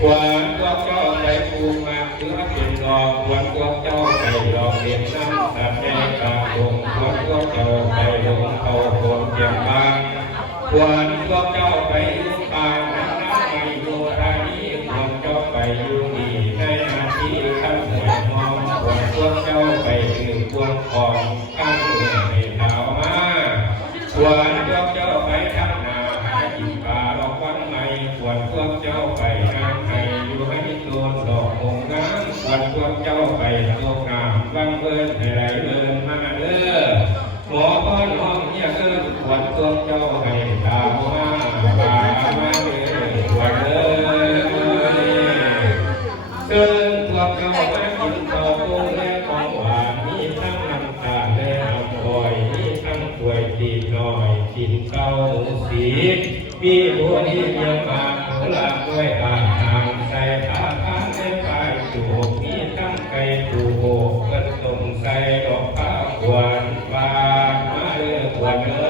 ควรพวกเจ้าไปปูมาเพื่อเป็นรองควรพวกเจ้าไปรองเรียนน้ำตัดแม่กาลงควรพวกเจ้าไปลงเขาโคนเจียมบางควรพวกเจ้าไปยุ่งปางน้ำไม่โยธานีควรเจ้าไปยุ่งดีในอาชีพข้าหวยมองควรพวกเจ้าไปถือควรของข้างหัวในดาวมาควรพวกเจ้าไปทำนาหากินปลาหลอกวันใหม่ควรพวกเจ้าไปน้ำให้อยู่ให้ตัวดอกองค์น้ำควรพวกเจ้าไปโลกงามบังเอิญให้ไรเดินมาเด้อหมอพ่อน้องเนี่ยเอิญควรพวกเจ้าให้ดาวมาบามาเด้อควรเด้อเอิญพวกเจ้ามากินข้าวโพดและของหวานมีทั้งน้ำตาลและน้ำอ้อยมีทั้งถ้วยตีน้อยกินเก้าสีมีบัวที่เยี่ยมมากผลด้วยอาหารใส่ผ้าผ้าในปลายจูบมีทั้งไก่ปูโบกกระตุ่มใส่ดอกผ้าขวานบานมาเลือกขวานเลือ